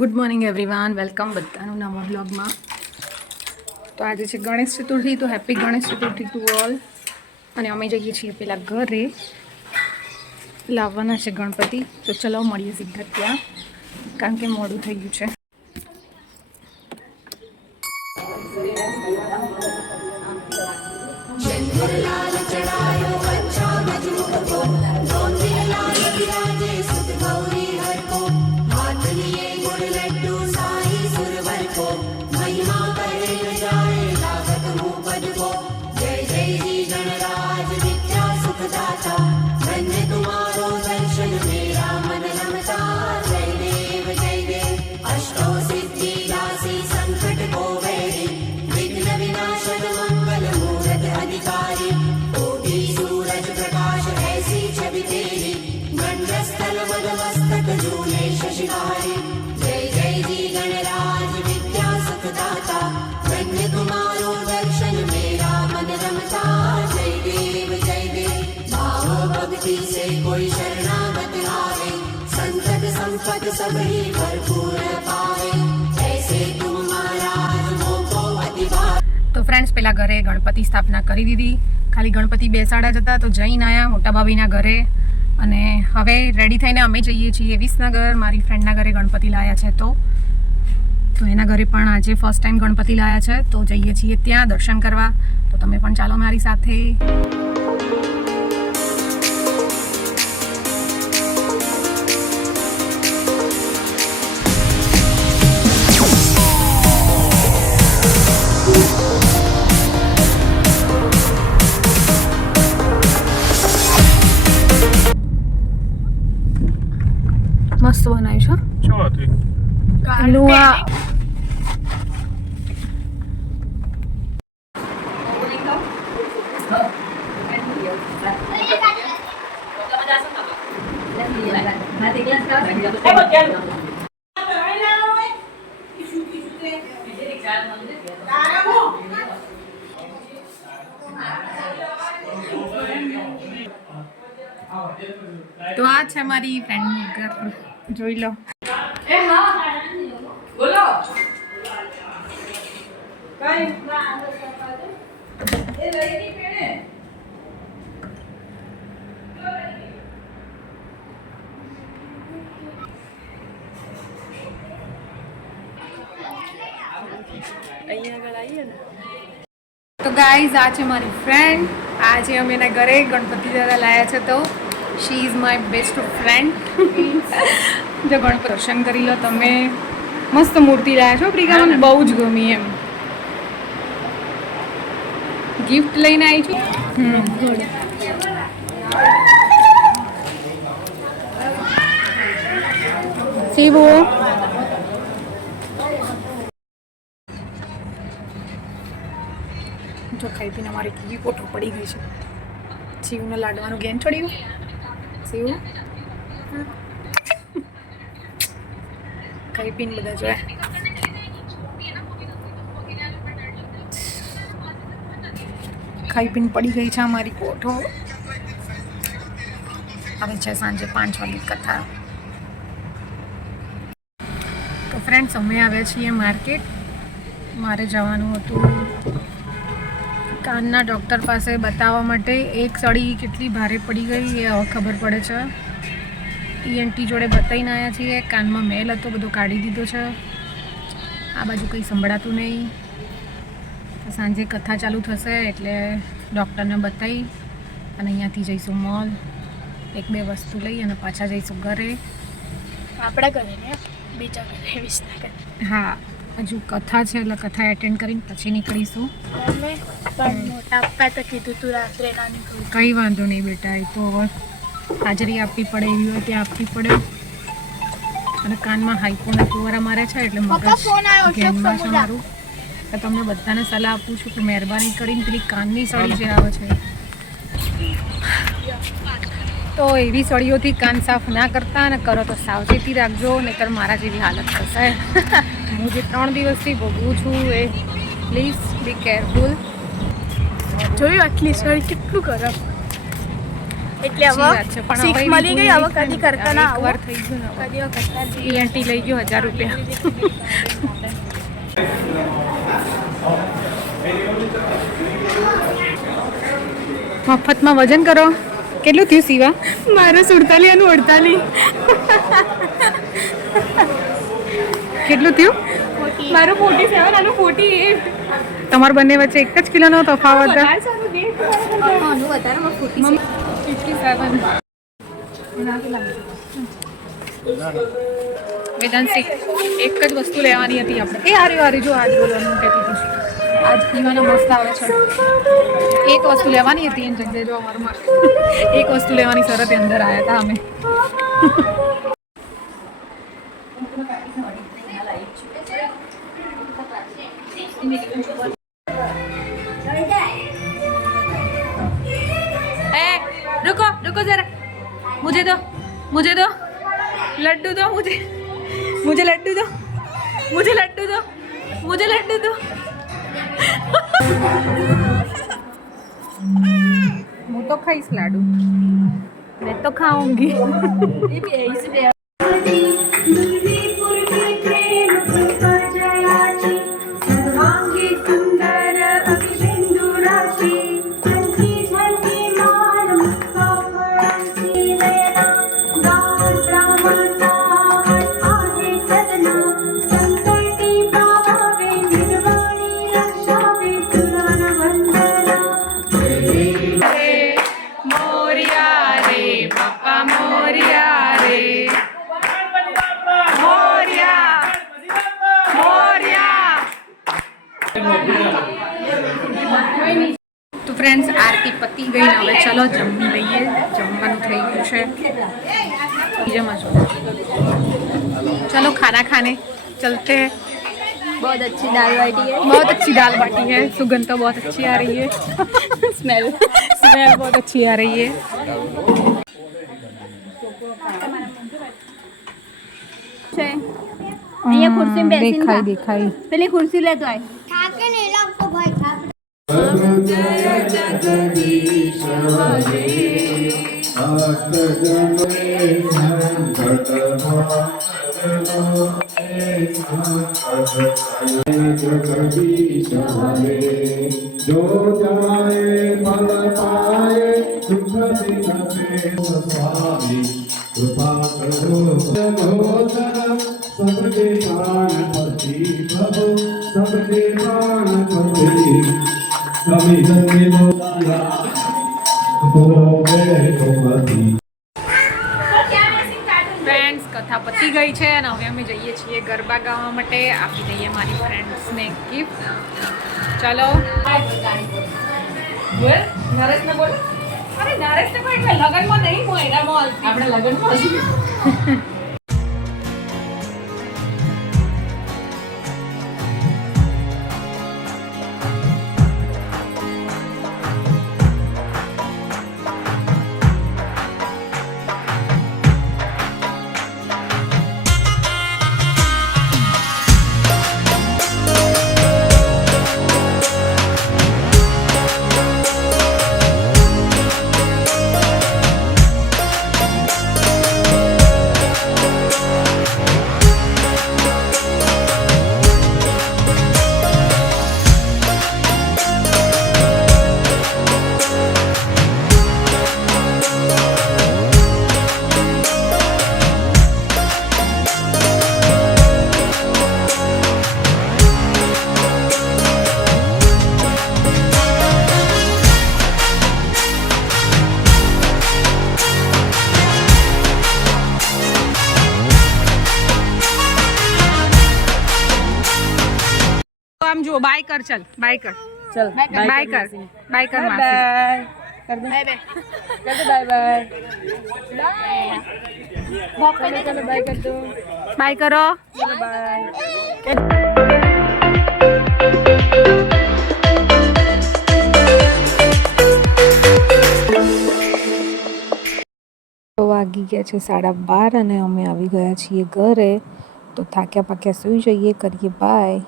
Good morning everyone welcome બધાનું નવા બ્લોગમાં તો આજે છે ગણેશ ચતુર્થી, તો happy Ganesh Chaturthi to all અને અમે જઈએ છીએ પેલા ઘરે. લાવવાના છે ગણપતિ. તો ચલો મળીએ સીધા ત્યાં. કારણ કે મોડું થઈ ગયું છે. भाव भक्ति से कोई शरणागत आवे संकट संपत सब ही भरपूर पावे ऐसे तुम महाराज मोको अति भार તો ફ્રેન્ડ્સ પેલા ઘરે ગણપતિ સ્થાપના કરી દીધી ખાલી ગણપતિ બેસાડ્યા જ હતા તો જઈને આવ્યા મોટા ભાભીના ઘરે અને હવે રેડી થઈને અમે જઈએ છીએ વિસનગર મારી ફ્રેન્ડના ઘરે ગણપતિ લાયા છે તો તો એના ઘરે પણ આજે ફર્સ્ટ ટાઈમ ગણપતિ લાયા છે તો જઈએ છીએ ત્યાં દર્શન કરવા તો તમે પણ ચાલો મારી સાથે એનું આ તો આ છે મારી ફ્રેન્ડનું ઘર. જોઈ લો. તો ગાઈઝ આ છે મારી ફ્રેન્ડ આજે અમે એના ઘરે ગણપતિ દાદા લાયા છે તો. She is my best friend જો ગણપતિ દર્શન કરી લો તમે. મસ્ત મૂર્તિ લાયા છો પ્રિકા મને બહુ જ ગમી એમ. ગિફ્ટ લઈને આવી છું? શિવો જો ખાઈ પીને મારી કીવી કોઠો પડી ગઈ છે. શિવને લાડવાનું ગેન છોડ્યું? શિવ? ખાઈ પીને બધા જોયા. ખાઈ પીને પડી ગઈ છે અમારી કોઠો. હવે છે સાંજે પાંચ વાગે કથા. તો ફ્રેન્ડ્સ અમે આવ્યા છીએ માર્કેટ મારે જવાનું હતું કાનના ડૉક્ટર પાસે બતાવવા માટે. એક સળી કેટલી ભારે પડી ગઈ એ ખબર પડે છે. ઈએનટી જોડે બતાવીને આવ્યા છીએ. કાનમાં મેલ હતો બધો કાઢી દીધો છે. આ બાજુ કંઈ સંભળાતું નહીં. સાંજે કથા ચાલુ થશે એટલે ડૉક્ટરને બતાવી અને અહીંયાથી જઈશું મોલ. એક બે વસ્તુ લઈ અને પાછા જઈશું ઘરે. આપણા ઘરે ને? બીજા ઘરે હા હજુ કથા છે એટલે કથા એટેન્ડ કરીને પછી નીકળીશું. પણ મોટા પપ્પા તો કીધું તું રાત્રે ના નીકળું. કંઈ વાંધો નહીં બેટા એ તો હાજરી આપવી પડે એવી હોય ત્યાં આપવી પડે. અને કાનમાં હાઈકોના ફુવારા મારે છે એટલે મગજ ફોન ગેમમાં છે મારું. તો તમને બધાને સલાહ આપું છું કે મહેરબાની કરીને પેલી કાનની સળી જે આવે છે. તો એવી સળીઓથી કાન સાફ ના કરતા અને કરો તો સાવચેતી રાખજો નહીતર મારા જેવી હાલત થશે. હું જે ત્રણ દિવસથી ભોગવું છું એ પ્લીઝ બી કેરફુલ જોયું આટલી સળી કેટલું ગરમ એટલે હવે પણ શીખ મળી ગઈ હવે કદી કરતા ના એકવાર થઈ ગયું કદી કરતા નહીં. લઈ ગયો હજાર રૂપિયા. મફતમાં વજન કરો. કેટલું થયું સીવા મારે સુડતાલી અને અડતાલી. કેટલું થયું? મારું ફોર્ટી સેવન આનું ફોર્ટી એટ. તમારા બંને વચ્ચે એક જ કિલોનો તફાવત વેદાંશી એક જ વસ્તુ લેવાની હતી આપણે. એ હારી હારી જો આજ બોલવાનું કહેતી હતી. આજ પીવાનો મસ્ત આવે છે. એક વસ્તુ લેવાની હતી એમ જગ્યાએ, જો અમારું એક વસ્તુ લેવાની શરતે અંદર આવ્યા હતા અમે. रुको जरा मुझे दो मुझे दो लड्डू दो मुझे मुझे लड्डू दो मुझे लड्डू दो मुझे लड्डू दो હું તો ખાઈશ લાડુ મેં તો ખાઉંગી ફ્રેન્ડ્સ આરતી પતી ગઈ ને હવે ચલો જમી લઈએ જમવાનું થઈ ગયું છે જમા છો ચલો ખાના ખાને ચલતે हैं बहुत अच्छी दाल बाटी है बहुत अच्छी दाल बाटी है सुगंध तो बहुत अच्छी आ रही है स्मेल स्मेल बहुत अच्छी आ रही है છે અહીંયા ખુરશીમાં બેસીને દેખાય ખા. જય જગદીશ હરે અત ગમે સંકટ જગદીશ હરે જો જાય ફલ પાય સુખ દિનસે સ્વામી કૃપા કરો સભોતર સબકે પ્રાણ પતિ પ્રભુ સબકે પ્રાણ પતિ ફ્રેન્ડ્સ કથા પતી ગઈ છે અને હવે અમે જઈએ છીએ ગરબા ગાવા માટે. આપી દઈએ મારી ફ્રેન્ડ્સને ગિફ્ટ ચાલો. નરેશને બોલ. અરે નરેશને પણ એટલે નહીં હું એનામાં આપણે લગનમાં આમ જુઓ બાય કર ચલ બાય કર ચલ બાય કર બાય કર. માસી બાય. કરો વાગી ગયા છે સાડા બાર અને અમે આવી ગયા છીએ ઘરે. તો થાક્યા પાક્યા સુઈ જઈએ કરીએ બાય